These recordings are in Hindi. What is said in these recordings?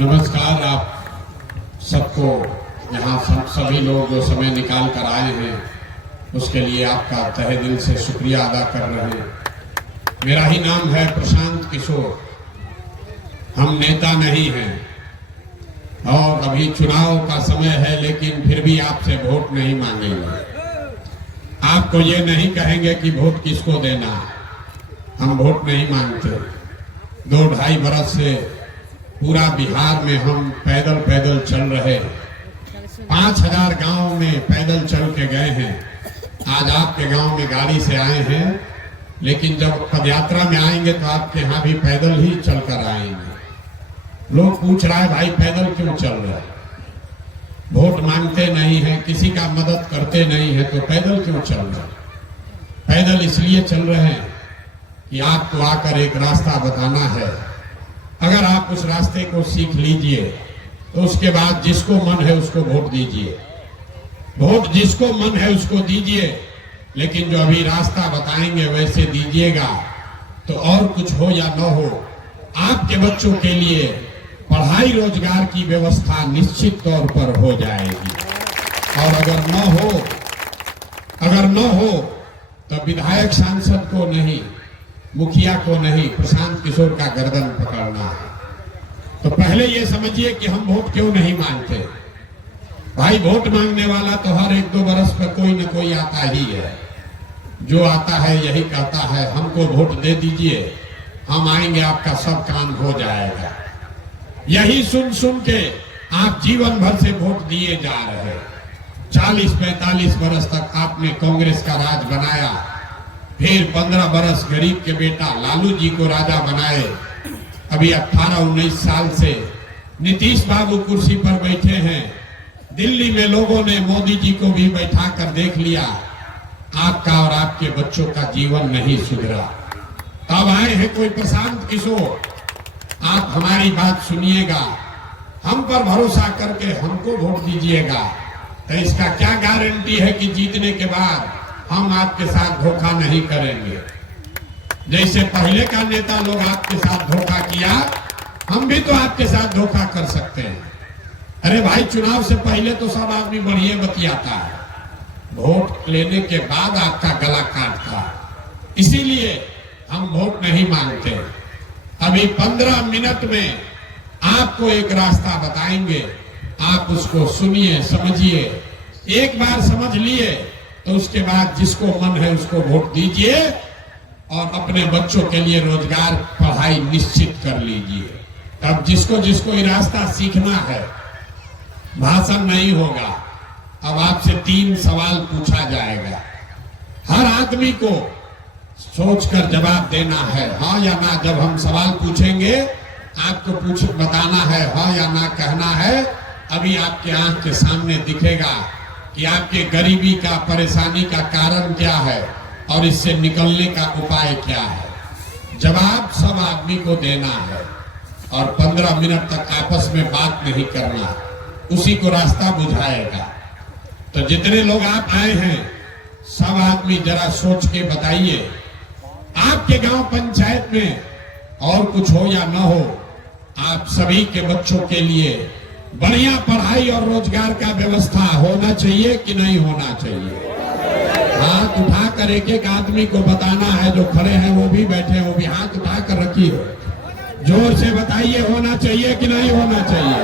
नमस्कार। आप सबको यहाँ सभी लोग जो समय निकाल कर आए हैं उसके लिए आपका तहे दिल से शुक्रिया अदा कर रहे हैं। मेरा ही नाम है प्रशांत किशोर। हम नेता नहीं हैं और अभी चुनाव का समय है, लेकिन फिर भी आपसे वोट नहीं मांगेंगे। आपको ये नहीं कहेंगे कि वोट किसको देना। हम वोट नहीं मांगते। 2-2.5 बरस से पूरा बिहार में हम पैदल पैदल चल रहे, 5000 गांव में पैदल चल के गए हैं। आज आपके गांव में गाड़ी से आए हैं, लेकिन जब पदयात्रा में आएंगे तो आपके यहाँ भी पैदल ही चल कर आएंगे। लोग पूछ रहा है भाई पैदल क्यों चल रहा है? वोट मांगते नहीं है, किसी का मदद करते नहीं है, तो पैदल क्यों चल रहे हैं? पैदल इसलिए चल रहे हैं कि आपको आकर एक रास्ता बताना है। अगर आप उस रास्ते को सीख लीजिए तो उसके बाद जिसको मन है उसको वोट दीजिए। वोट जिसको मन है उसको दीजिए, लेकिन जो अभी रास्ता बताएंगे वैसे दीजिएगा तो और कुछ हो या न हो, आपके बच्चों के लिए पढ़ाई रोजगार की व्यवस्था निश्चित तौर पर हो जाएगी। और अगर न हो तो विधायक सांसद को नहीं, मुखिया को नहीं, प्रशांत किशोर का गर्दन पकड़ना है। तो पहले ये समझिए कि हम वोट क्यों नहीं मांगते। भाई वोट मांगने वाला तो हर 1-2 बरस पर कोई न कोई आता ही है। जो आता है यही कहता है हमको वोट दे दीजिए, हम आएंगे, आपका सब काम हो जाएगा। यही सुन सुन के आप जीवन भर से वोट दिए जा रहे। 40-45 बरस तक आपने कांग्रेस का राज बनाया, फिर 15 बरस गरीब के बेटा लालू जी को राजा बनाए। अभी 18-19 साल से नीतीश बाबू कुर्सी पर बैठे हैं। दिल्ली में लोगों ने मोदी जी को भी बैठा कर देख लिया। आपका और आपके बच्चों का जीवन नहीं सुधरा। तब आए हैं कोई प्रशांत किशोर। आप हमारी बात सुनिएगा, हम पर भरोसा करके हमको वोट दीजिएगा। तो इसका क्या गारंटी है कि जीतने के बाद हम आपके साथ धोखा नहीं करेंगे? जैसे पहले का नेता लोग आपके साथ धोखा किया, हम भी तो आपके साथ धोखा कर सकते हैं। अरे भाई, चुनाव से पहले तो सब आदमी बढ़िया बतियाता है, वोट लेने के बाद आपका गला काटता। इसीलिए हम वोट नहीं मांगते। अभी 15 मिनट में आपको एक रास्ता बताएंगे, आप उसको सुनिए, समझिए। एक बार समझ लिए तो उसके बाद जिसको मन है उसको वोट दीजिए और अपने बच्चों के लिए रोजगार, पढ़ाई निश्चित कर लीजिए। अब जिसको जिसको ये रास्ता सीखना है, भाषण नहीं होगा। अब आपसे 3 सवाल पूछा जाएगा। हर आदमी को सोचकर जवाब देना है, हाँ या ना। जब हम सवाल पूछेंगे आपको बताना है, हाँ या ना कहना है। अभी आपके आंख के सामने दिखेगा कि आपके गरीबी का, परेशानी का कारण क्या है और इससे निकलने का उपाय क्या है। जवाब सब आदमी को देना है और 15 मिनट तक आपस में बात नहीं करना, उसी को रास्ता बुझाएगा। तो जितने लोग आप आए हैं सब आदमी जरा सोच के बताइए, आपके गांव पंचायत में और कुछ हो या न हो, आप सभी के बच्चों के लिए बढ़िया पढ़ाई और रोजगार का व्यवस्था होना चाहिए कि नहीं होना चाहिए? हाथ उठाकर एक आदमी को बताना है। जो खड़े हैं वो भी बैठे हैं, वो भी हाथ उठाकर रखिए। जोर से बताइए, होना चाहिए कि नहीं होना चाहिए?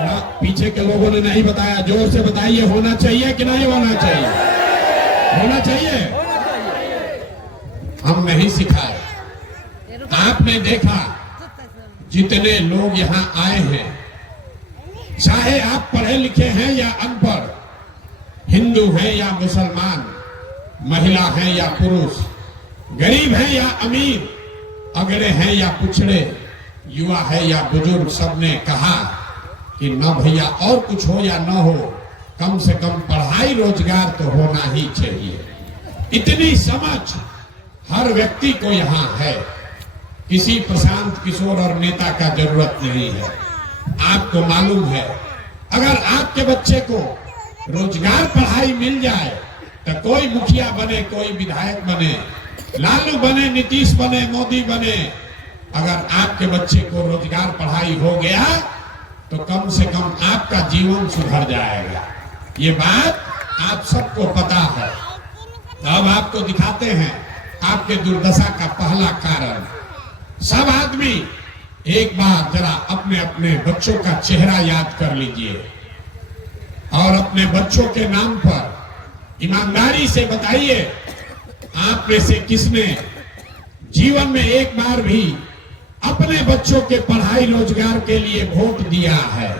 ना, पीछे के लोगों ने नहीं बताया। जोर से बताइए, होना चाहिए कि नहीं होना चाहिए? होना चाहिए। हम नहीं सिखाए। आपने देखा जितने लोग यहाँ आए हैं, चाहे आप पढ़े लिखे हैं या अनपढ़, हिंदू हैं या मुसलमान, महिला हैं या पुरुष, गरीब हैं या अमीर, अगड़े हैं या पिछड़े, युवा है या बुजुर्ग, सबने कहा कि न भैया और कुछ हो या न हो, कम से कम पढ़ाई रोजगार तो होना ही चाहिए। इतनी समझ हर व्यक्ति को यहाँ है। किसी प्रशांत किशोर और नेता का जरूरत नहीं है। आपको मालूम है, अगर आपके बच्चे को रोजगार, पढ़ाई मिल जाए तो कोई मुखिया बने, कोई विधायक बने, लालू बने, नीतीश बने, मोदी बने, अगर आपके बच्चे को रोजगार, पढ़ाई पढ़ाई हो गया तो कम से कम आपका जीवन सुधर जाएगा। ये बात आप सबको पता है। अब आपको दिखाते हैं आपके दुर्दशा का पहला कारण। सब आदमी एक बार जरा अपने अपने बच्चों का चेहरा याद कर लीजिए और अपने बच्चों के नाम पर ईमानदारी से बताइए, आप में से किसने जीवन में एक बार भी अपने बच्चों के पढ़ाई रोजगार के लिए वोट दिया है?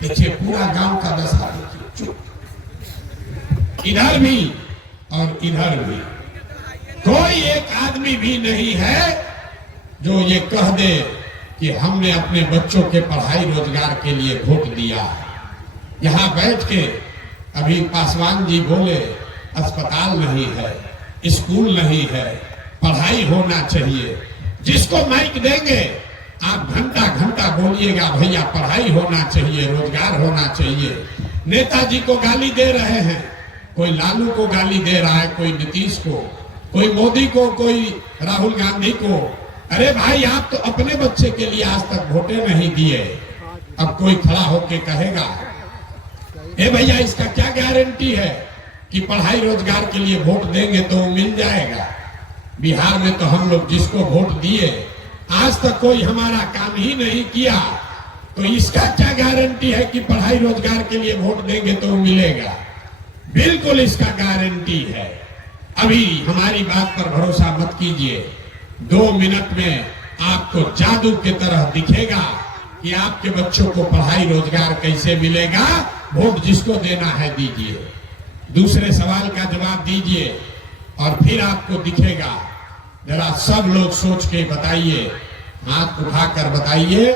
देखिए पूरा गांव का दशा देखिए, चुप। इधर भी और इधर भी कोई एक आदमी भी नहीं है जो ये कह दे कि हमने अपने बच्चों के पढ़ाई रोजगार के लिए वोट दिया है। यहाँ बैठ के अभी पासवान जी बोले अस्पताल नहीं है, स्कूल नहीं है, पढ़ाई होना चाहिए। जिसको माइक देंगे आप घंटा घंटा बोलिएगा भैया पढ़ाई होना चाहिए, रोजगार होना चाहिए। नेताजी को गाली दे रहे हैं, कोई लालू को गाली दे रहा है, कोई नीतीश को, कोई मोदी को, कोई राहुल गांधी को। अरे भाई आप तो अपने बच्चे के लिए आज तक वोटे नहीं दिए। अब कोई खड़ा होके कहेगा ए भैया इसका क्या गारंटी है कि पढ़ाई रोजगार के लिए वोट देंगे तो मिल जाएगा। बिहार में तो हम लोग जिसको वोट दिए आज तक कोई हमारा काम ही नहीं किया, तो इसका क्या गारंटी है कि पढ़ाई रोजगार के लिए वोट देंगे तो मिलेगा? बिल्कुल इसका गारंटी है। अभी हमारी बात पर भरोसा मत कीजिए, 2 मिनट में आपको जादू की तरह दिखेगा कि आपके बच्चों को पढ़ाई रोजगार कैसे मिलेगा। वोट जिसको देना है दीजिए, दूसरे सवाल का जवाब दीजिए और फिर आपको दिखेगा। जरा सब लोग सोच के बताइए, हाथ उठाकर बताइए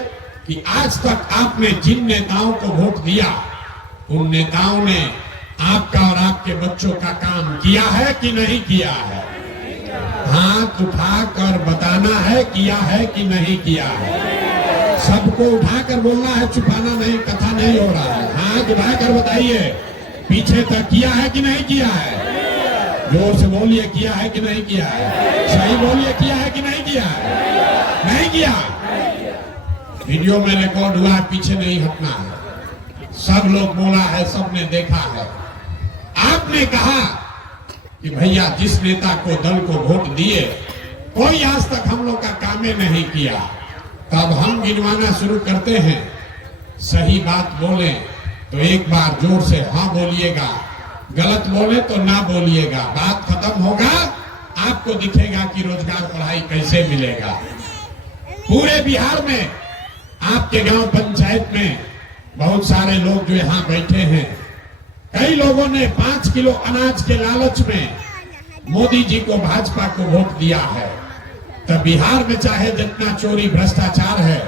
कि आज तक आपने जिन नेताओं को वोट दिया उन नेताओं ने आपका और आपके बच्चों का काम किया है कि नहीं किया है? हाथ उठाकर बताना है किया है कि नहीं किया है। सबको उठाकर बोलना है, छुपाना नहीं, कथा नहीं हो रहा है। हाथ उठाकर बताइए पीछे तक किया है कि नहीं किया है। जोर से बोलिए किया है कि नहीं किया है। सही बोलिए किया है कि नहीं किया है। नहीं किया। वीडियो में रिकॉर्ड हुआ है, पीछे नहीं हटना है। सब लोग बोला है, सबने देखा है। आपने कहा कि भैया जिस नेता को दल को वोट दिए कोई आज तक हम लोग का कामे नहीं किया। तब हम गिनवाना शुरू करते हैं। सही बात बोले तो एक बार जोर से हाँ बोलिएगा, गलत बोले तो ना बोलिएगा। बात खत्म होगा, आपको दिखेगा कि रोजगार पढ़ाई कैसे मिलेगा। पूरे बिहार में आपके गांव पंचायत में बहुत सारे लोग जो यहाँ बैठे हैं, कई लोगों ने 5 किलो अनाज के लालच में मोदी जी को, भाजपा को वोट दिया है। तो बिहार में चाहे जितना चोरी भ्रष्टाचार है,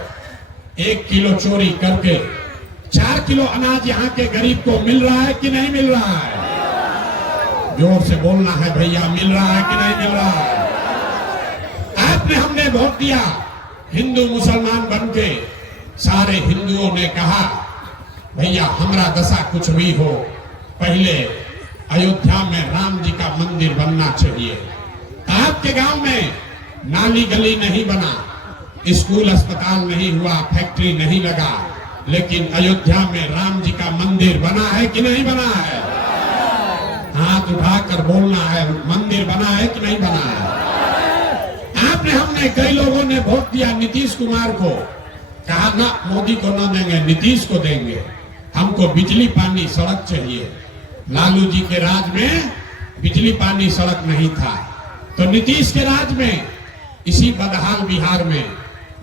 1 किलो चोरी करके 4 किलो अनाज यहाँ के गरीब को मिल रहा है कि नहीं मिल रहा है? जोर से बोलना है भैया, मिल रहा है कि नहीं मिल रहा है? आपने हमने वोट दिया, हिंदू मुसलमान बन के सारे हिंदुओं ने कहा भैया हमारा दशा कुछ भी हो, पहले अयोध्या में राम जी का मंदिर बनना चाहिए। आपके गांव में नाली गली नहीं बना, स्कूल अस्पताल नहीं हुआ, फैक्ट्री नहीं लगा, लेकिन अयोध्या में राम जी का मंदिर बना है कि नहीं बना है? हाथ उठाकर बोलना है, मंदिर बना है कि नहीं बना है? आपने हमने कई लोगों ने वोट दिया नीतीश कुमार को, कहा ना मोदी को ना देंगे, नीतीश को देंगे, हमको बिजली पानी सड़क चाहिए। लालू जी के राज में बिजली पानी सड़क नहीं था, तो नीतीश के राज में इसी बदहाल बिहार में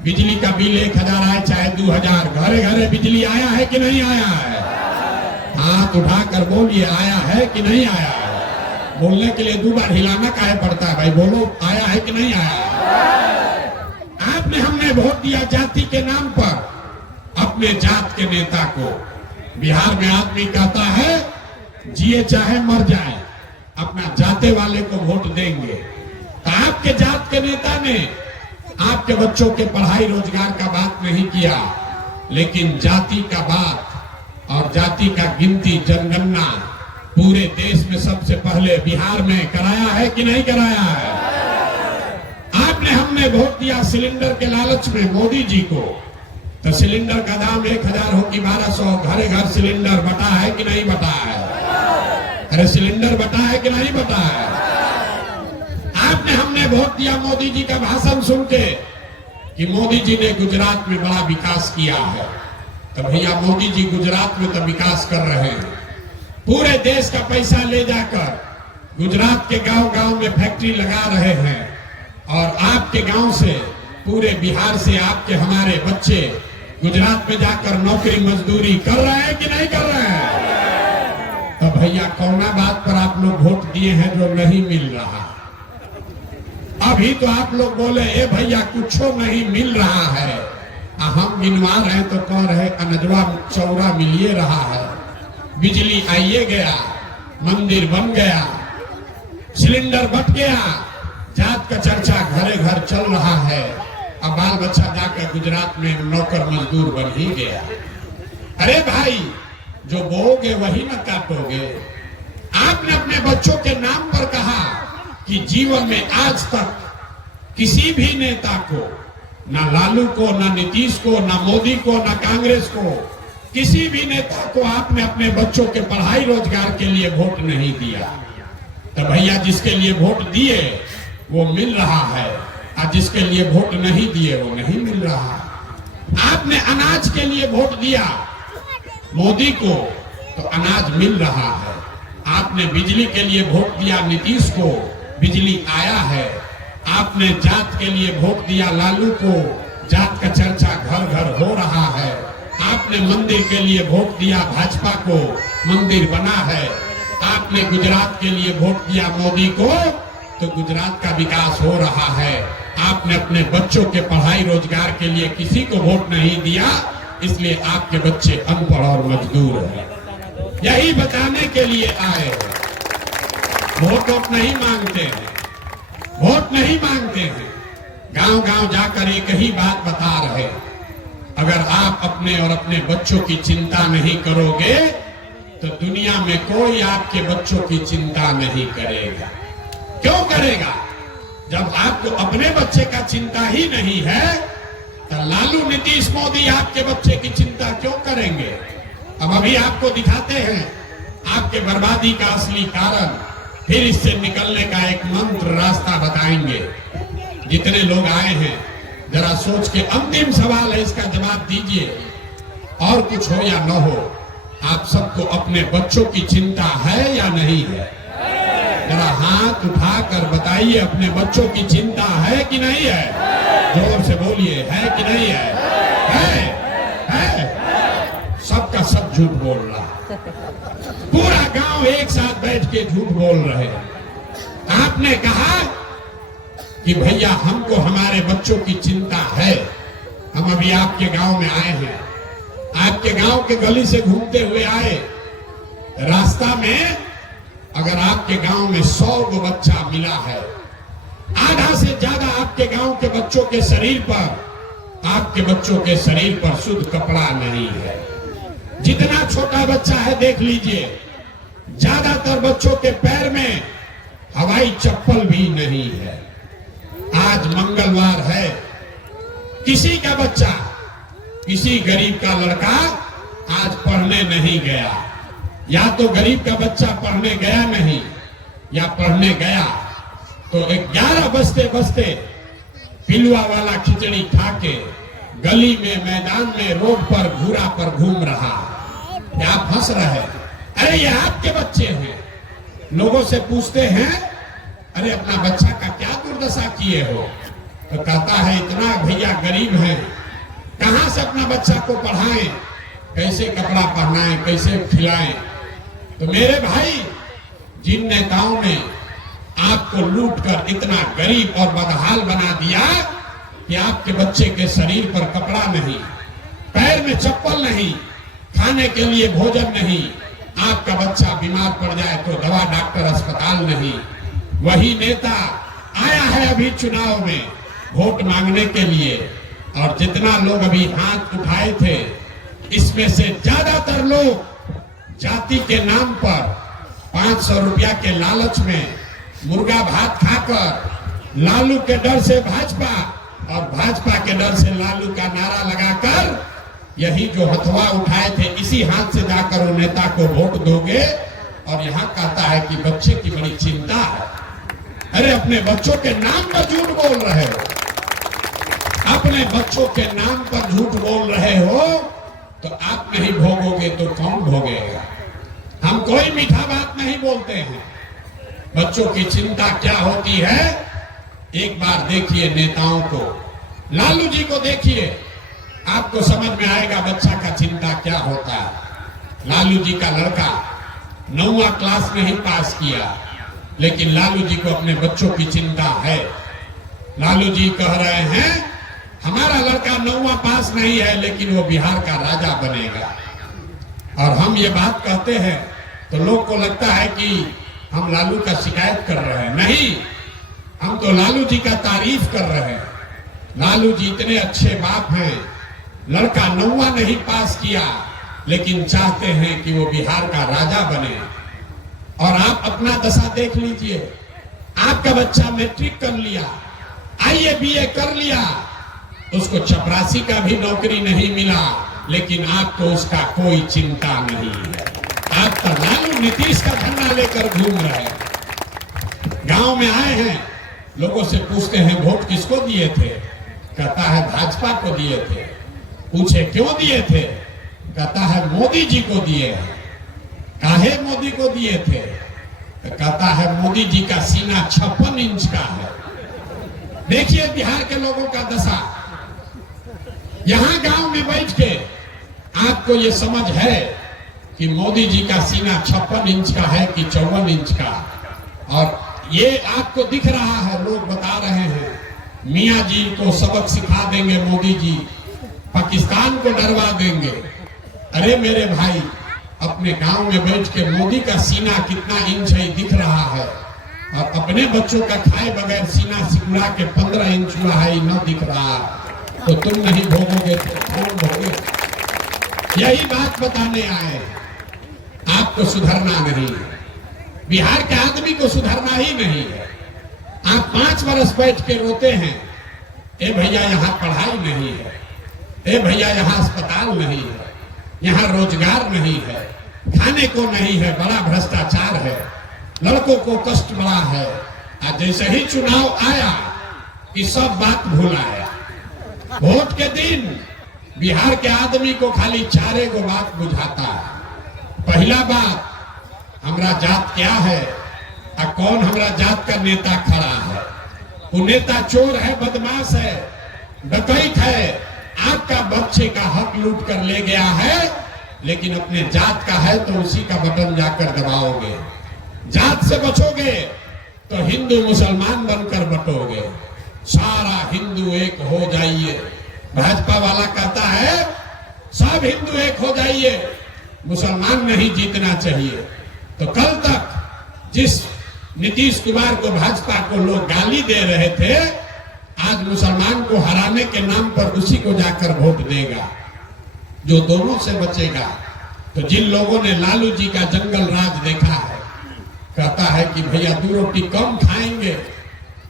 बिजली का बिल 1000 आए चाहे 2000, घरे घरे बिजली आया है कि नहीं आया है? हाथ उठाकर बोलिए आया है कि नहीं आया है? बोलने के लिए 2 बार हिलाना काहे पड़ता है भाई? बोलो आया है कि नहीं आया है? आपने हमने वोट दिया जाति के नाम पर, अपने जात के नेता को। बिहार में आदमी कहता है जिए चाहे मर जाए अपना जाते वाले को वोट देंगे। तो आपके जात के नेता ने आपके बच्चों के पढ़ाई रोजगार का बात नहीं किया, लेकिन जाति का बात और जाति का गिनती जनगणना पूरे देश में सबसे पहले बिहार में कराया है कि नहीं कराया है? आपने हम हमने वोट दिया सिलेंडर के लालच में मोदी जी को, तो सिलेंडर का दाम 1000 हो कि 1200, घरे घर सिलेंडर बटा है कि नहीं बटा है? अरे सिलेंडर बटा है कि नहीं बटा है? आपने हमने वोट दिया मोदी जी का भाषण सुन के कि मोदी जी ने गुजरात में बड़ा विकास किया है। तो भैया मोदी जी गुजरात में तो विकास कर रहे हैं, पूरे देश का पैसा ले जाकर गुजरात के गांव-गांव में फैक्ट्री लगा रहे हैं, और आपके गांव से, पूरे बिहार से आपके हमारे बच्चे गुजरात में जाकर नौकरी मजदूरी कर रहे हैं कि नहीं कर रहे हैं? तो भैया कौना बात पर आप लोग वोट दिए हैं जो नहीं मिल रहा? अभी तो आप लोग बोले ए भैया कुछ नहीं मिल रहा है, हम गिनवा रहे तो कह रहे अनजवा चौरा मिलिए रहा है, बिजली आइए गया, मंदिर बन गया, सिलेंडर बट गया, जात का चर्चा घरे घर चल रहा है, अब बाल बच्चा जाकर गुजरात में नौकर मजदूर बन ही गया। अरे भाई जो बोओगे वही न काटोगे। आपने अपने बच्चों के नाम पर कहा कि जीवन में आज तक किसी भी नेता को, ना लालू को, ना नीतीश को, ना मोदी को, ना कांग्रेस को, किसी भी नेता को आपने अपने बच्चों के पढ़ाई रोजगार के लिए वोट नहीं दिया। तो भैया जिसके लिए वोट दिए वो मिल रहा है, और जिसके लिए वोट नहीं दिए वो नहीं मिल रहा। आपने अनाज के लिए वोट दिया मोदी को, तो अनाज मिल रहा है। आपने बिजली के लिए वोट दिया नीतीश को, बिजली आया है। आपने जात के लिए वोट दिया लालू को, जात का चर्चा घर घर हो रहा है। आपने मंदिर के लिए वोट दिया भाजपा को, मंदिर बना है। आपने गुजरात के लिए वोट दिया मोदी को, तो गुजरात का विकास हो रहा है। आपने अपने बच्चों के पढ़ाई रोजगार के लिए किसी को वोट नहीं दिया, इसलिए आपके बच्चे अनपढ़ और मजदूर हैं। यही बताने के लिए आए हैं। वोट नहीं मांगते हैं, वोट नहीं मांगते हैं, गांव गांव जाकर एक ही बात बता रहे, अगर आप अपने और अपने बच्चों की चिंता नहीं करोगे तो दुनिया में कोई आपके बच्चों की चिंता नहीं करेगा। क्यों करेगा? जब आपको अपने बच्चे का चिंता ही नहीं है तो लालू नीतीश मोदी आपके बच्चे की चिंता क्यों करेंगे? अब अभी आपको दिखाते हैं आपके बर्बादी का असली कारण, फिर इससे निकलने का एक मंत्र रास्ता बताएंगे। जितने लोग आए हैं जरा सोच के, अंतिम सवाल है इसका जवाब दीजिए, और कुछ हो या न हो, आप सबको अपने बच्चों की चिंता है या नहीं है? जरा हाथ उठाकर बताइए, अपने बच्चों की चिंता है कि नहीं है? जोर से बोलिए, है कि नहीं है? है? सबका सब झूठ बोल रहा, पूरा गांव एक साथ बैठ के झूठ बोल रहे हैं। आपने कहा कि भैया हमको हमारे बच्चों की चिंता है। हम अभी आपके गांव में आए हैं, आपके गांव के गली से घूमते हुए आए, रास्ता में अगर आपके गांव में 100 गो बच्चा मिला है, आधा से ज्यादा आपके गांव के बच्चों के शरीर पर, आपके बच्चों के शरीर पर शुद्ध कपड़ा नहीं है। जितना छोटा बच्चा है देख लीजिए, ज्यादातर बच्चों के पैर में हवाई चप्पल भी नहीं है। आज मंगलवार है, किसी का बच्चा, किसी गरीब का लड़का आज पढ़ने नहीं गया, या तो गरीब का बच्चा पढ़ने गया नहीं, या पढ़ने गया तो 11 बजते बजते पिलुआ वाला खिचड़ी खा के गली में, मैदान में, रोड पर, घूरा पर घूम रहा। क्या आप हंस रहे हैं? अरे ये आपके बच्चे हैं। लोगों से पूछते हैं, अरे अपना बच्चा का क्या दुर्दशा किए हो? तो कहता है इतना भैया गरीब हैं, कहां से अपना बच्चा को पढ़ाएं, कैसे कपड़ा पहनाएं, कैसे खिलाएं। तो मेरे भाई, जिन नेताओं ने आपको लूटकर इतना गरीब और बदहाल बना दिया कि आपके बच्चे के शरीर पर कपड़ा नहीं, पैर में चप्पल नहीं, खाने के लिए भोजन नहीं, आपका बच्चा बीमार पड़ जाए तो दवा, डॉक्टर, अस्पताल नहीं, वही नेता आया है अभी चुनाव में वोट मांगने के लिए, और जितना लोग अभी हाथ उठाए थे, इसमें से ज्यादातर लोग जाति के नाम पर 500 रुपया के लालच में मुर्गा भात खाकर लालू के डर से भाजपा और भाजपा के डर से लालू का नारा लगाकर यही जो हथवा उठाए थे इसी हाथ से जाकर वो नेता को वोट दोगे। और यहाँ कहता है कि बच्चे की बड़ी चिंता है। अरे अपने बच्चों के नाम पर झूठ बोल रहे हो, अपने बच्चों के नाम पर झूठ बोल रहे हो, तो आप नहीं भोगोगे तो कौन भोगेगा। हम कोई मीठा बात नहीं बोलते हैं। बच्चों की चिंता क्या होती है, एक बार देखिए नेताओं को, लालू जी को देखिए, आपको समझ में आएगा बच्चा का चिंता क्या होता है। लालू जी का लड़का 9वां क्लास में ही पास किया, लेकिन लालू जी को अपने बच्चों की चिंता है। लालू जी कह रहे हैं हमारा लड़का 9वां पास नहीं है लेकिन वो बिहार का राजा बनेगा। और हम ये बात कहते हैं तो लोग को लगता है कि हम लालू का शिकायत कर रहे हैं। नहीं, हम तो लालू जी का तारीफ कर रहे हैं। लालू जी इतने अच्छे बाप हैं, लड़का 9वां नहीं पास किया लेकिन चाहते हैं कि वो बिहार का राजा बने। और आप अपना दशा देख लीजिए, आपका बच्चा मैट्रिक कर लिया, आईए बीए कर लिया, उसको चपरासी का भी नौकरी नहीं मिला, लेकिन आपको उसका कोई चिंता नहीं है। आप तो लालू नीतीश का झंडा लेकर घूम रहे हैं। गांव में आए हैं, लोगों से पूछते हैं वोट किसको दिए थे, कहता है भाजपा को दिए थे। पूछे क्यों दिए थे, कहता है मोदी जी को दिए हैं। काहे मोदी को दिए थे, कहता है मोदी जी का सीना 56 इंच का है। देखिए बिहार के लोगों का दशा। यहां गांव में बैठ के आपको ये समझ है कि मोदी जी का सीना 56 इंच का है कि 54 इंच का। और ये आपको दिख रहा है, लोग बता रहे हैं मियां जी को सबक सिखा देंगे मोदी जी, पाकिस्तान को डरवा देंगे। अरे मेरे भाई, अपने गांव में बैठ के मोदी का सीना कितना इंच है दिख रहा है, और अपने बच्चों का खाए बगैर सीना सिकुड़ा के 15 इंच हुआ है न दिख रहा, तो तुम नहीं भोगोगे तो कौन भोगे। यही बात बताने आए, आपको सुधरना नहीं है, बिहार के आदमी को सुधरना ही नहीं है। आप 5 वर्ष बैठ के रोते हैं, ए भैया यहाँ पढ़ाई नहीं है, ए भैया यहाँ अस्पताल नहीं है, यहाँ रोजगार नहीं है, खाने को नहीं है, बड़ा भ्रष्टाचार है, लड़कों को कष्ट बड़ा है। आज जैसे ही चुनाव आया कि सब बात भूल आया। वोट के दिन बिहार के आदमी को खाली 4 गो बात बुझाता है। पहला बात, हमारा जात क्या है और कौन हमारा जात का नेता खड़ा है। वो नेता चोर है, बदमाश है, डकैत है, आपका बच्चे का हक लूट कर ले गया है, लेकिन अपने जात का है तो उसी का बटन जाकर दबाओगे। जात से बचोगे तो हिंदू मुसलमान बनकर बटोगे। सारा हिंदू एक हो जाइए, भाजपा वाला कहता है सब हिंदू एक हो जाइए, मुसलमान नहीं जीतना चाहिए। तो कल तक जिस नीतीश कुमार को भाजपा को लोग गाली दे रहे थे, आज मुसलमान को हराने के नाम पर उसी को जाकर वोट देगा, जो दोनों से बचेगा। तो जिन लोगों ने लालू जी का जंगल राज देखा है, कहता है कि भैया 2 रोटी कम खाएंगे,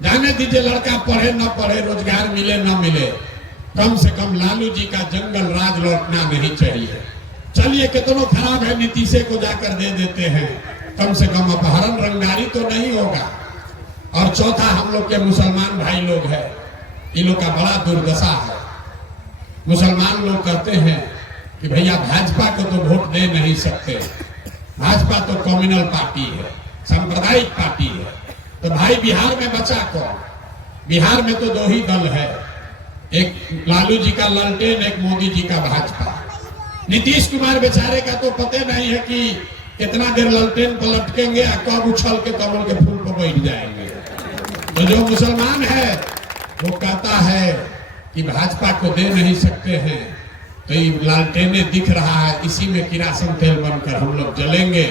जाने दीजिए लड़का पढ़े न पढ़े, रोजगार मिले न मिले, कम से कम लालू जी का जंगल राज लौटना नहीं चाहिए। चलिए कितनों खराब है, नीतीश को जाकर दे देते हैं, कम से कम अपहरण रंगदारी तो नहीं होगा। और चौथा, हम लोग के मुसलमान भाई लोग हैं, इन लोग का बड़ा दुर्दशा है। मुसलमान लोग कहते हैं कि भैया भाजपा को तो वोट दे नहीं सकते, भाजपा तो कम्युनल पार्टी है, सांप्रदायिक पार्टी है। तो भाई बिहार में बचा कौन? बिहार में तो 2 ही दल है, एक लालू जी का ललटेन, एक मोदी जी का भाजपा। नीतीश कुमार बेचारे का तो पता नहीं है कि कितना देर ललटेन पर लटकेंगे और कब उछल के कमल के फूल पर बैठ जाएंगे। तो जो मुसलमान है वो कहता है कि भाजपा को दे नहीं सकते हैं, तो ये लालटेने दिख रहा है, इसी में किरासन तेल बनकर हम लोग जलेंगे,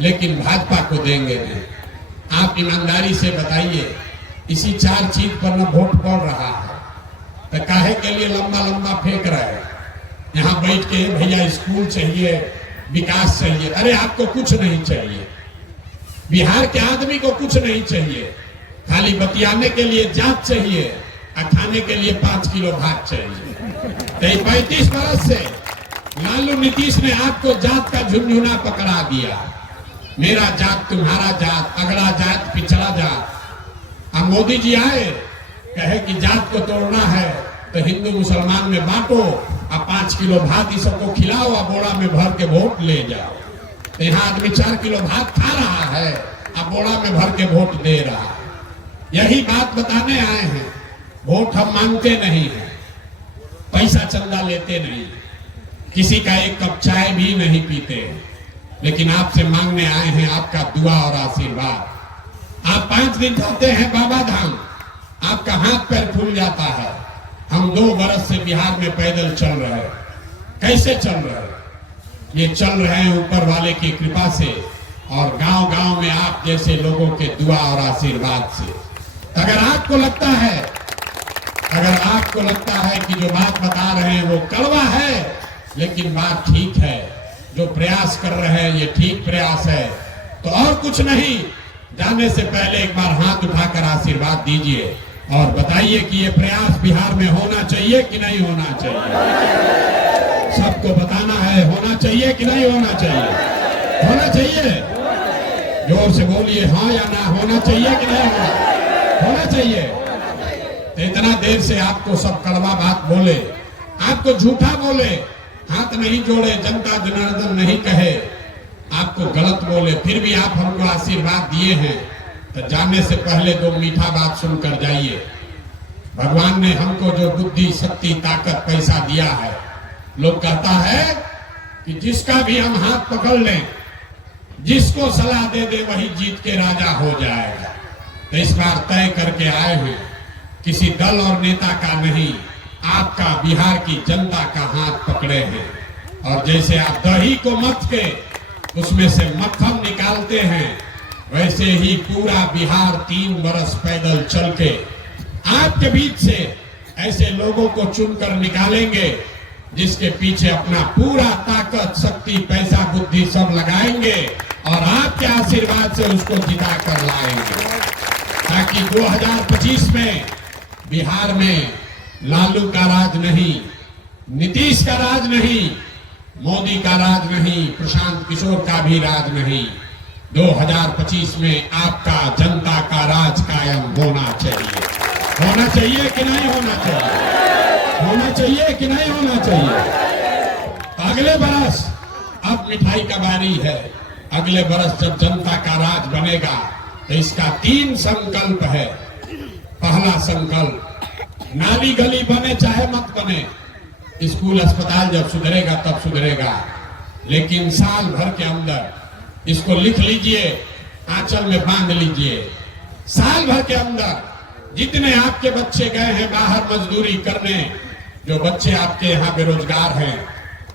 लेकिन भाजपा को देंगे नहीं। आप ईमानदारी से बताइए, इसी 4 चीज पर न वोट पड़ रहा है, तो काहे के लिए लंबा लंबा फेंक रहे हैं? यहाँ बैठ के भैया स्कूल चाहिए, विकास चाहिए। अरे आपको कुछ नहीं चाहिए, बिहार के आदमी को कुछ नहीं चाहिए। खाली बतियाने के लिए जात चाहिए और खाने के लिए 5 किलो भात चाहिए। तो 35 बरस से लालू नीतीश ने आपको जात का झुनझुना पकड़ा दिया। मेरा जात, तुम्हारा जात, अगड़ा जात, पिछड़ा जात। अब मोदी जी आए, कहे कि जात को तोड़ना है तो हिंदू मुसलमान में बांटो और 5 किलो भात इस सबको खिलाओ और बोरा में भर के वोट ले जाओ। तो यहाँ आदमी 4 किलो भात खा रहा है और बोरा में भर के वोट दे रहा है। यही बात बताने आए हैं। वोट हम मांगते नहीं है, पैसा चंदा लेते नहीं, किसी का एक कप चाय भी नहीं पीते, लेकिन आपसे मांगने आए हैं आपका दुआ और आशीर्वाद। आप 5 दिन जाते हैं बाबा धाम, आपका हाथ पैर फूल जाता है। हम 2 बरस से बिहार में पैदल चल रहे हैं। कैसे चल रहे हैं? ये चल रहे हैं ऊपर वाले की कृपा से और गांव-गांव में आप जैसे लोगों के दुआ और आशीर्वाद से। अगर आपको लगता है कि जो बात बता रहे हैं वो कड़वा है, लेकिन बात ठीक है, जो प्रयास कर रहे हैं ये ठीक प्रयास है, तो और कुछ नहीं, जाने से पहले एक बार हाथ उठाकर आशीर्वाद दीजिए और बताइए कि ये प्रयास बिहार में होना चाहिए कि नहीं होना चाहिए। सबको बताना है, होना चाहिए कि नहीं होना चाहिए। होना चाहिए। जोर से बोलिए, हाँ या ना, होना चाहिए कि नहीं होना चाहिए। तो इतना देर से आपको सब कड़वा बात बोले, आपको झूठा बोले, हाथ नहीं जोड़े, जनता जनार्दन नहीं कहे, आपको गलत बोले, फिर भी आप हमको आशीर्वाद दिए हैं, तो जाने से पहले 2 मीठा बात सुनकर जाइए। भगवान ने हमको जो बुद्धि, शक्ति, ताकत, पैसा दिया है, लोग कहता है कि जिसका भी हम हाथ पकड़ लें, जिसको सलाह दे दे वही जीत के राजा हो जाएगा। तो इस बार तय करके आए हैं, किसी दल और नेता का नहीं, आपका बिहार की जनता का हाथ पकड़े हैं। और जैसे आप दही को मथ के उसमें से मक्खन निकालते हैं, वैसे ही पूरा बिहार 3 बरस पैदल चल के आपके बीच से ऐसे लोगों को चुनकर निकालेंगे जिसके पीछे अपना पूरा ताकत, शक्ति, पैसा, बुद्धि सब लगाएंगे और आपके आशीर्वाद से उसको जिता कर लाएंगे, ताकि 2025 में बिहार में लालू का राज नहीं, नीतीश का राज नहीं, मोदी का राज नहीं, प्रशांत किशोर का भी राज नहीं, 2025 में आपका जनता का राज कायम होना चाहिए। होना चाहिए कि नहीं होना चाहिए? होना चाहिए कि नहीं होना चाहिए? अगले बरस अब मिठाई का बारी है। अगले बरस जब जनता का राज बनेगा तो इसका 3 संकल्प है। पहला संकल्प, नाली गली बने चाहे मत बने, स्कूल अस्पताल जब सुधरेगा तब सुधरेगा, लेकिन साल भर के अंदर इसको लिख लीजिए, आंचल में बांध लीजिए, साल भर के अंदर जितने आपके बच्चे गए हैं बाहर मजदूरी करने, जो बच्चे आपके यहाँ बेरोजगार हैं,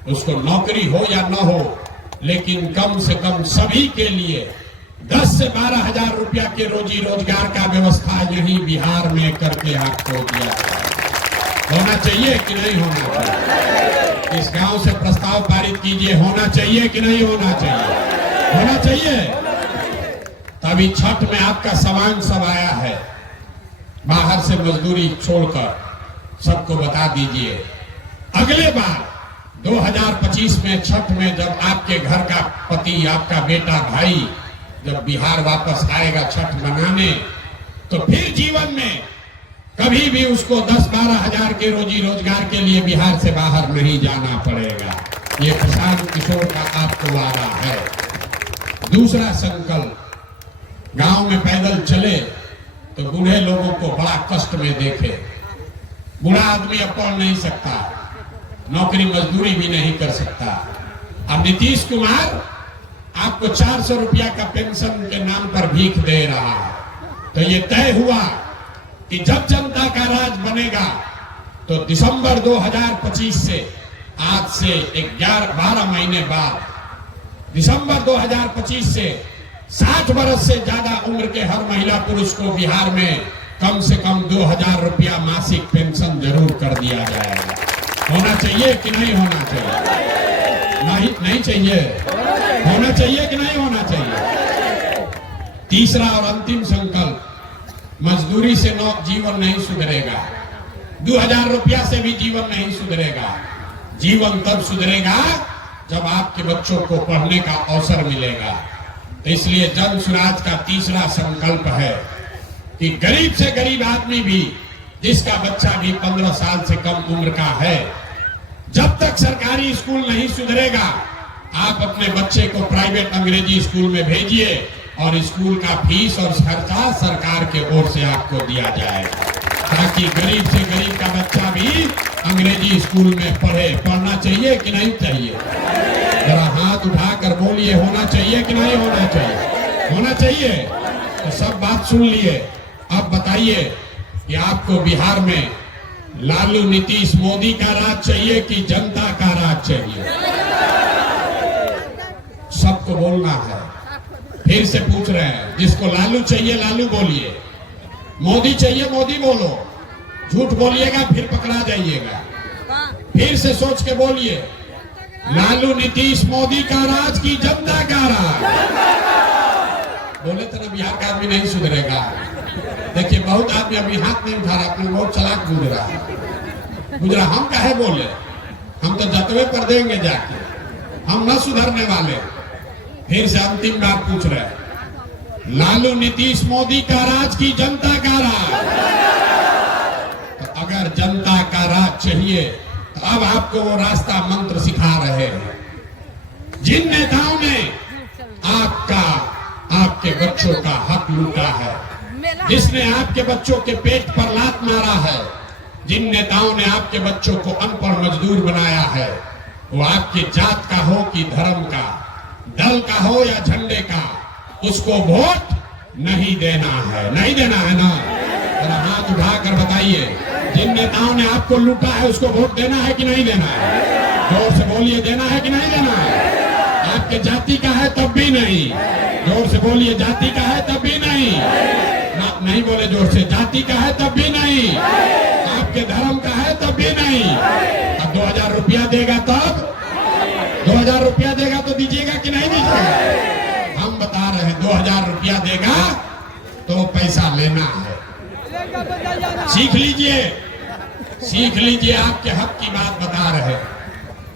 उसको नौकरी हो या न हो, लेकिन कम से कम सभी के लिए 10 से 12 हजार रुपया के रोजी रोजगार का व्यवस्था यही बिहार में करके आपको दिया होना चाहिए कि नहीं होना चाहिए? इस गांव से प्रस्ताव पारित कीजिए, होना चाहिए कि नहीं होना चाहिए? होना चाहिए। तभी छठ में आपका सामान सब आया है, बाहर से मजदूरी छोड़कर सबको बता दीजिए। अगले बार 2025 में छठ में जब आपके घर का पति, आपका बेटा, भाई जब बिहार वापस आएगा छठ मनाने, तो फिर जीवन में कभी भी उसको 10-12 हजार के रोजी रोजगार के लिए बिहार से बाहर नहीं जाना पड़ेगा। ये प्रशांत किशोर का आपको वादा है। दूसरा संकल्प, गांव में पैदल चले तो बूढ़े लोगों को बड़ा कष्ट में देखे। बूढ़ा आदमी अब पढ़ नहीं सकता, नौकरी मजदूरी भी नहीं कर सकता। अब नीतीश कुमार आपको 400 रुपया का पेंशन के नाम पर भीख दे रहा है। तो ये तय हुआ कि जब जनता का राज बनेगा तो दिसंबर 2025 से, आज से 12 महीने बाद, दिसंबर 2025 से 60 वर्ष से ज्यादा उम्र के हर महिला पुरुष को बिहार में कम से कम 2000 रुपया मासिक पेंशन जरूर कर दिया जाएगा। होना चाहिए कि नहीं होना चाहिए? नहीं चाहिए। होना चाहिए कि नहीं होना चाहिए? तीसरा और अंतिम संकल्प, मजदूरी से जीवन नहीं सुधरेगा, 2000 रुपया से भी जीवन नहीं सुधरेगा। जीवन तब सुधरेगा जब आपके बच्चों को पढ़ने का अवसर मिलेगा। तो इसलिए जन स्वराज का तीसरा संकल्प है कि गरीब से गरीब आदमी भी, जिसका बच्चा भी 15 साल से कम उम्र का है, जब तक सरकारी स्कूल नहीं सुधरेगा, आप अपने बच्चे को प्राइवेट अंग्रेजी स्कूल में भेजिए और स्कूल का फीस और खर्चा सरकार के ओर से आपको दिया जाएगा, ताकि गरीब से गरीब का बच्चा भी अंग्रेजी स्कूल में पढ़े। पढ़ना चाहिए कि नहीं चाहिए? जरा हाथ उठाकर बोलिए, होना चाहिए कि नहीं होना चाहिए? होना चाहिए। तो सब बात सुन लिए। अब बताइए कि आपको बिहार में लालू नीतीश मोदी का राज चाहिए कि जनता का राज चाहिए? सबको बोलना है। फिर से पूछ रहे हैं, जिसको लालू चाहिए लालू बोलिए, मोदी चाहिए मोदी बोलो। झूठ बोलिएगा फिर पकड़ा जाइएगा। फिर से सोच के बोलिए, लालू नीतीश मोदी का राज की जनता का राज? बोले तो ना बिहार का आदमी नहीं सुधरेगा। देखिए बहुत आदमी अभी हाथ नहीं उठा रहा, अपने बहुत चालाक गुजरा। हम काहे बोले? हम तो जतवे कर देंगे जाके, हम न सुधरने वाले। फिर से अंतिम बार पूछ रहे हैं, लालू नीतीश मोदी का राज की जनता का राज? तो अगर जनता का राज चाहिए तो अब आपको वो रास्ता मंत्र सिखा रहे हैं। जिन नेताओं ने आपके बच्चों का हक लूटा है, जिसने आपके बच्चों के पेट पर लात मारा है, जिन नेताओं ने आपके बच्चों को अनपढ़ मजदूर बनाया है, वो आपकी जात का हो कि धर्म का, दल का हो या झंडे का, उसको वोट नहीं देना है। नहीं देना है ना? जरा हाथ उठाकर बताइए, जिन नेताओं ने आपको लूटा है उसको वोट देना है कि नहीं देना है? जोर से बोलिए, देना है कि नहीं देना है? आपके जाति का है तब भी नहीं। जोर से बोलिए, जाति का है तब भी नहीं। नहीं बोले जोर से, जाति का है तब भी नहीं। आपके धर्म का है तब भी नहीं। अब 2000 रुपया देगा तब? 2000 रुपया देगा तो दीजिएगा कि नहीं दीजिएगा? हम बता रहे हैं 2000 रुपया देगा तो पैसा लेना है। सीख लीजिए, सीख लीजिए, आपके हक की बात बता रहे।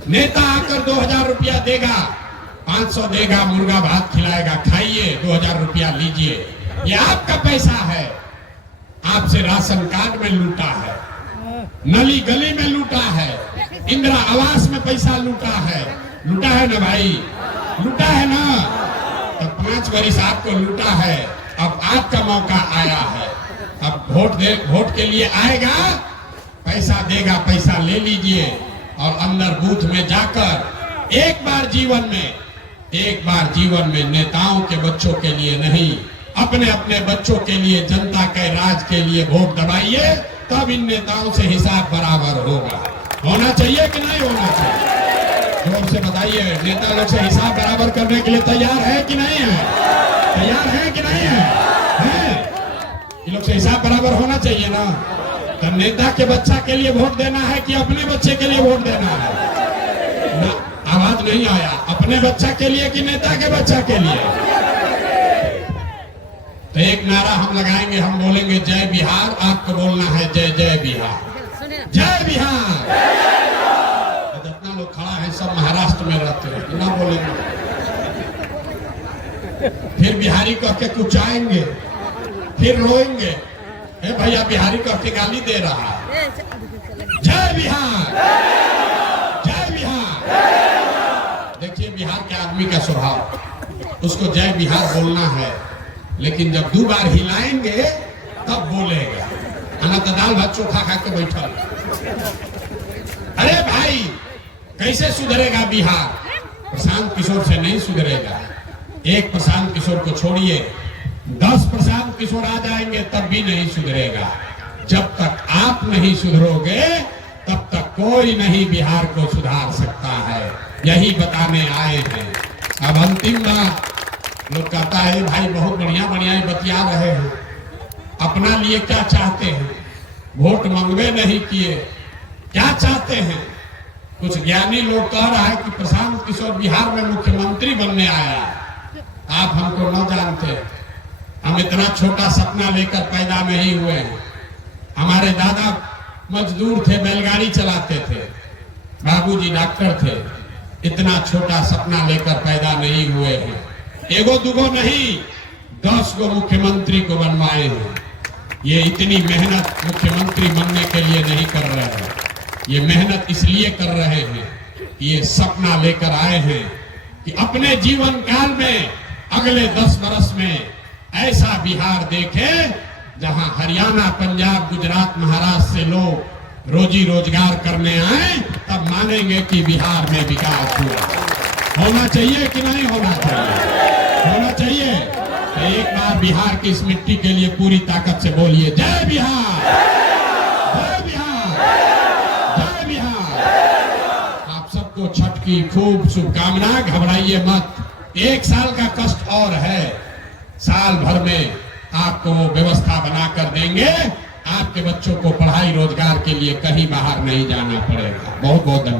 नेता आकर 2000 रुपया देगा, 500 देगा, मुर्गा भात खिलाएगा, खाइए, 2000 रुपया लीजिए। ये आपका पैसा है। आपसे राशन कार्ड में लूटा है, नली गली में लूटा है, इंदिरा आवास में पैसा लूटा है। लूटा है ना भाई? लूटा है ना? तो 5 वर्ष आपको लूटा है। अब आपका मौका आया है। अब वोट के लिए आएगा, पैसा देगा, पैसा ले लीजिए और अंदर बूथ में जाकर एक बार जीवन में नेताओं के बच्चों के लिए नहीं, अपने अपने बच्चों के लिए, जनता के राज के लिए वोट दबाइए, तब इन नेताओं से हिसाब बराबर होगा। होना चाहिए कि नहीं होना चाहिए? जोर से बताइए, नेता लोग से हिसाब बराबर करने के लिए तैयार है कि नहीं है? तैयार है कि नहीं है? इन लोग से हिसाब बराबर होना चाहिए ना? तो नेता के बच्चा के लिए वोट देना है कि अपने बच्चे के लिए वोट देना है? ना, आवाज नहीं आया। अपने बच्चा के लिए कि नेता के बच्चा के लिए? तो एक नारा हम लगाएंगे, हम बोलेंगे जय बिहार, आपको बोलना है जय जय बिहार। जय बिहार। जितना लोग खड़ा है सब महाराष्ट्र में रहते हैं, ना बोलेंगे फिर बिहारी कह के कुचाएंगे, फिर रोएंगे, ए भैया बिहारी कह के गाली दे रहा है। जय बिहार, जय बिहार। देखिए बिहार के आदमी का स्वभाव, उसको जय बिहार बोलना है, लेकिन जब 2 बार हिलाएंगे तब बोलेगा। आना तो दाल भात चोखा खा के बैठल। अरे भाई कैसे सुधरेगा बिहार? प्रशांत किशोर से नहीं सुधरेगा। एक प्रशांत किशोर को छोड़िए, 10 प्रशांत किशोर आ जाएंगे तब भी नहीं सुधरेगा। जब तक आप नहीं सुधरोगे तब तक कोई नहीं बिहार को सुधार सकता है। यही बताने आए हैं। अब अंतिम बात, लोग कहता है भाई बहुत बढ़िया बढ़िया बतिया रहे हैं, अपना लिए क्या चाहते हैं? वोट मांगवे नहीं किए, क्या चाहते हैं? कुछ ज्ञानी लोग कह रहा है कि प्रशांत किशोर बिहार में मुख्यमंत्री बनने आया। आप हमको न जानते, हम इतना छोटा सपना लेकर पैदा नहीं हुए हैं। हमारे दादा मजदूर थे, बैलगाड़ी चलाते थे, बाबूजी डॉक्टर थे। इतना छोटा सपना लेकर पैदा नहीं हुए हैं। एगो दुगो नहीं, 10 गो मुख्यमंत्री को बनवाए हैं। ये इतनी मेहनत मुख्यमंत्री बनने के लिए नहीं कर रहे हैं, ये मेहनत इसलिए कर रहे हैं, ये सपना लेकर आए हैं कि अपने जीवन काल में अगले 10 वर्ष में ऐसा बिहार देखें जहां हरियाणा, पंजाब, गुजरात, महाराष्ट्र से लोग रोजी रोजगार करने आए, तब मानेंगे कि बिहार में विकास हुआ। होना चाहिए कि नहीं होना चाहिए? होना चाहिए। तो एक बार बिहार की इस मिट्टी के लिए पूरी ताकत से बोलिए, जय बिहार, जय बिहार, जय बिहार। आप सबको छठ की खूब शुभकामना। घबराइए मत, 1 साल का कष्ट और है, साल भर में आपको वो व्यवस्था बनाकर देंगे। आपके बच्चों को पढ़ाई रोजगार के लिए कहीं बाहर नहीं जाना पड़ेगा। बहुत बहुत धन्यवाद।